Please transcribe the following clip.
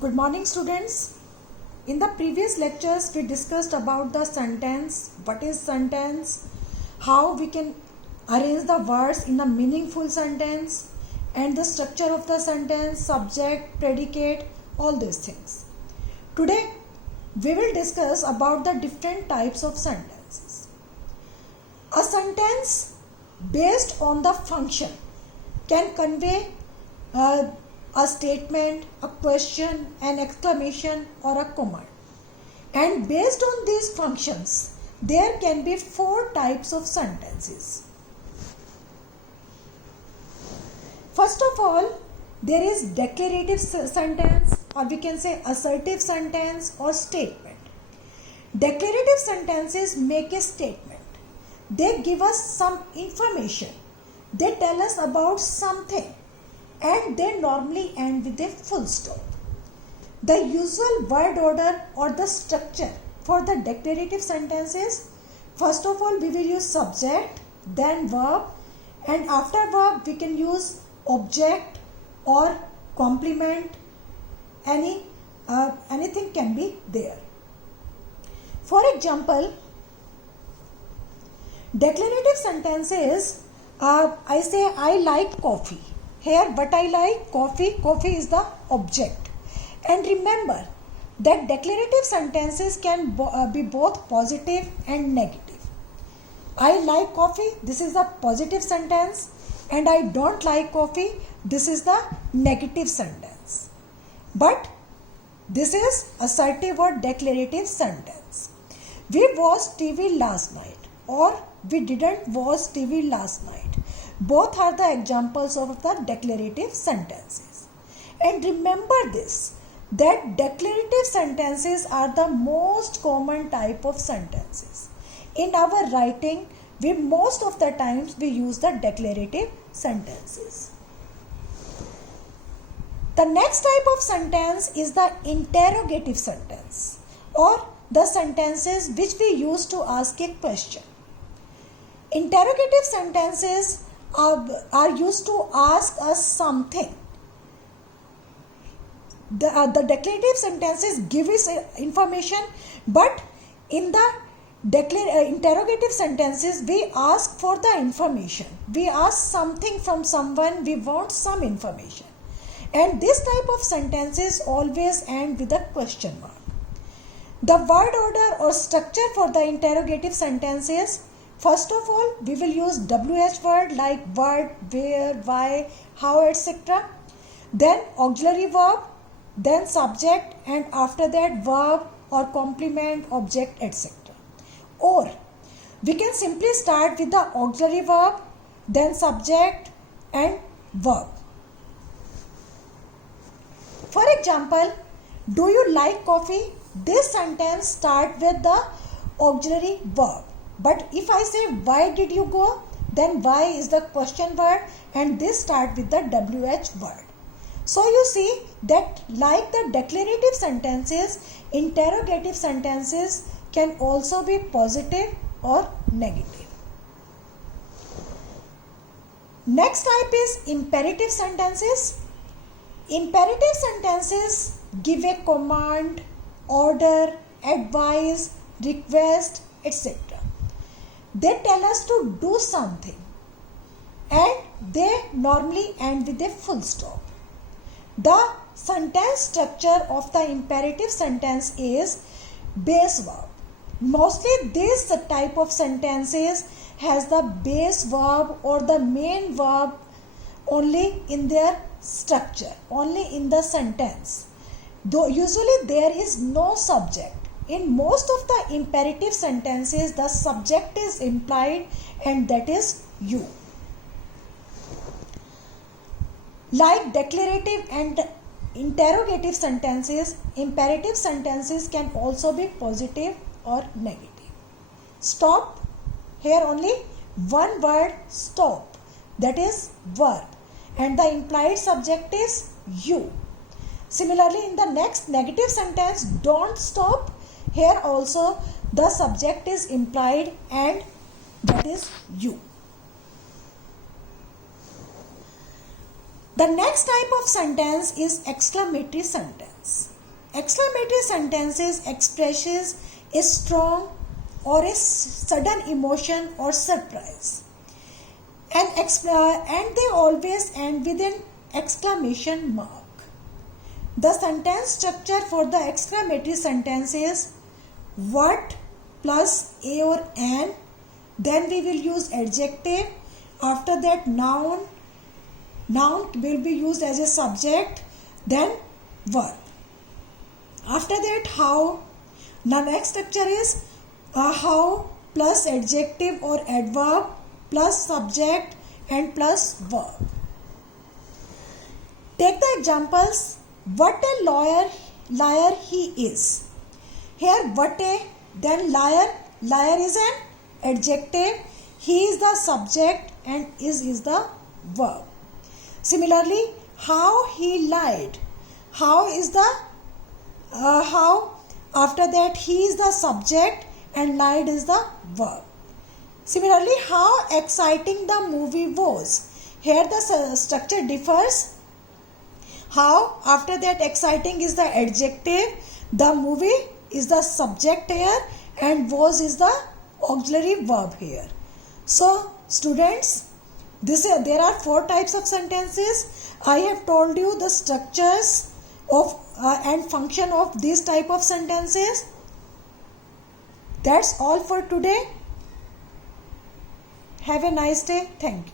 Good morning, students. In the previous lectures, we discussed about the sentence, what is sentence, how we can arrange the words in a meaningful sentence, and the structure of the sentence, subject, predicate, all these things. Today, we will discuss about the different types of sentences. A sentence based on the function can convey a statement, a question, an exclamation, or a command. And based on these functions, there can be four types of sentences. First of all, there is declarative sentence, or we can say assertive sentence or statement. Declarative sentences make a statement. They give us some information. They tell us about something, and they normally end with a full stop. The usual word order or the structure for the declarative sentences, first of all we will use subject, then verb, and after verb we can use object or complement. Anything can be there. For example, declarative sentences, I say I like coffee. Here what I like, coffee is the object. And remember that declarative sentences can be both positive and negative. I like coffee, this is the positive sentence, and I don't like coffee, this is the negative sentence. But this is assertive or declarative sentence. We watched TV last night, or we didn't watch TV last night. Both are the examples of the declarative sentences. And remember this, that declarative sentences are the most common type of sentences. In our writing, most of the times we use the declarative sentences. The next type of sentence is the interrogative sentence, or the sentences which we use to ask a question. Interrogative sentences are used to ask us something. The declarative sentences give us information, but in the interrogative sentences we ask for the information. We ask something from someone, we want some information. And this type of sentences always end with a question mark. The word order or structure for the interrogative sentences, first of all, we will use WH word like what, where, why, how, etc. Then auxiliary verb, then subject, and after that verb or complement, object, etc. Or we can simply start with the auxiliary verb, then subject and verb. For example, do you like coffee? This sentence starts with the auxiliary verb. But if I say why did you go, then why is the question word, and this starts with the WH word. So you see that like the declarative sentences, interrogative sentences can also be positive or negative. Next type is imperative sentences. Imperative sentences give a command, order, advice, request, etc. They tell us to do something, and they normally end with a full stop. The sentence structure of the imperative sentence is base verb. Mostly this type of sentences has the base verb or the main verb only in their structure, only in the sentence. Though usually there is no subject. In most of the imperative sentences, the subject is implied, and that is you. Like declarative and interrogative sentences, imperative sentences can also be positive or negative. Stop, here only one word stop, that is verb, and the implied subject is you. Similarly, in the next negative sentence, don't stop, here also the subject is implied, and that is you. The next type of sentence is exclamatory sentence. Exclamatory sentences expresses a strong or a sudden emotion or surprise. And they always end with an exclamation mark. The sentence structure for the exclamatory sentence is what plus a or an. Then we will use adjective. After that noun. Noun will be used as a subject. Then verb. After that how. The next structure is how plus adjective or adverb plus subject and plus verb. Take the examples. What a liar he is. Here what a, then liar. Liar is an adjective. He is the subject and is the verb. Similarly, how he lied. How is the how. After that he is the subject and lied is the verb. Similarly, how exciting the movie was. Here the structure differs. How, after that exciting is the adjective, the movie is the subject here and was is the auxiliary verb here. So students, there are 4 types of sentences. I have told you the structures of and function of these type of sentences. That's all for today. Have a nice day. Thank you.